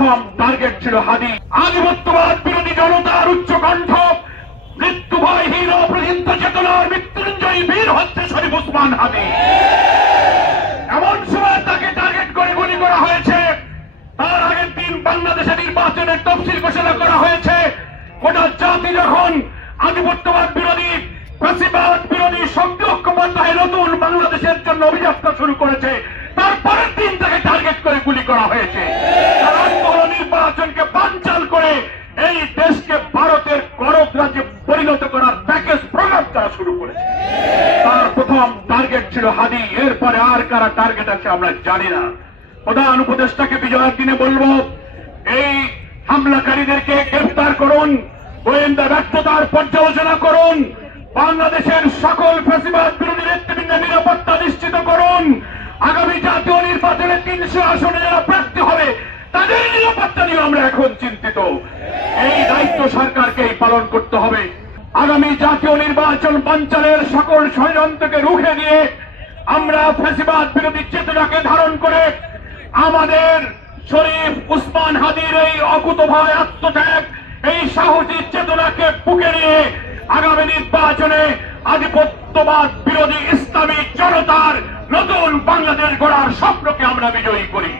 প্রথম টার্গেট ছিল হাদি। আধিপত্যবাদ বিরোধী জনতার উচ্চকণ্ঠ মৃত্যু ভয়হীন অপ্রচিন্ত চেতনার মৃত্যুঞ্জয়ী বীর হচ্ছে শরীফ ওসমান হাদি। এমন সময় তাকে টার্গেট করে গুলি করা হয়েছে। তার আগের দিন বাংলাদেশে নির্বাচনের তফসিল ঘোষণা করা হয়েছে। গোটা জাতি যখন আধিপত্যবাদ বিরোধী ফ্যাসিবাদ বিরোধী শক্তি ঐক্যবদ্ধ নতুন বাংলাদেশের জন্য অভিযাত্রা শুরু করেছে, তারপরের দিন তাকে টার্গেট করে গুলি করা হয়েছে। তার আন্দোলন নির্বাচনকে বানচাল করে এই দেশকে ভারতের গণক রাজ্যে পরিণত করার প্যাকেজ প্রোগ্রাম তারা শুরু করেছে। তার প্রথম টার্গেট ছিল হাদি। এরপরে আর কারা টার্গেট আছে আমরা জানি না। প্রধান উপদেষ্টাকে বিজয়ের দিনে বলবো, এই হামলাকারীদেরকে গ্রেফতার করুন, গোয়েন্দা ব্যর্থতার পর্যালোচনা করুন, বাংলাদেশের সকল ফ্যাসিবাদ বিরোধী নেতৃবৃন্দের নিরাপত্তা নিশ্চিত করুন। আগামী জাতীয় নির্বাচনে 300 আসনে যারা প্রার্থী হবে তাদের নিরাপত্তা নিয়ে আমরা এখন চিন্তিত। এই দায়িত্ব সরকারকেই পালন করতে হবে। আগামী জাতীয় নির্বাচন বানচালের সকল ষড়যন্ত্রকে রুখে দিয়ে আমরা ফ্যাসিবাদ বিরোধী চেতনাকে ধারণ করে আমাদের শরীফ ওসমান হাদির এই অকুতোভয় আত্মত্যাগ, এই সাহসী চেতনাকে বুকে নিয়ে আগামী নির্বাচনে আধিপত্যবাদ বিরোধী ইসলামী জনতার নতুন বাংলাদেশ গড়ার স্বপ্নকে আমরা বিজয়ী করি।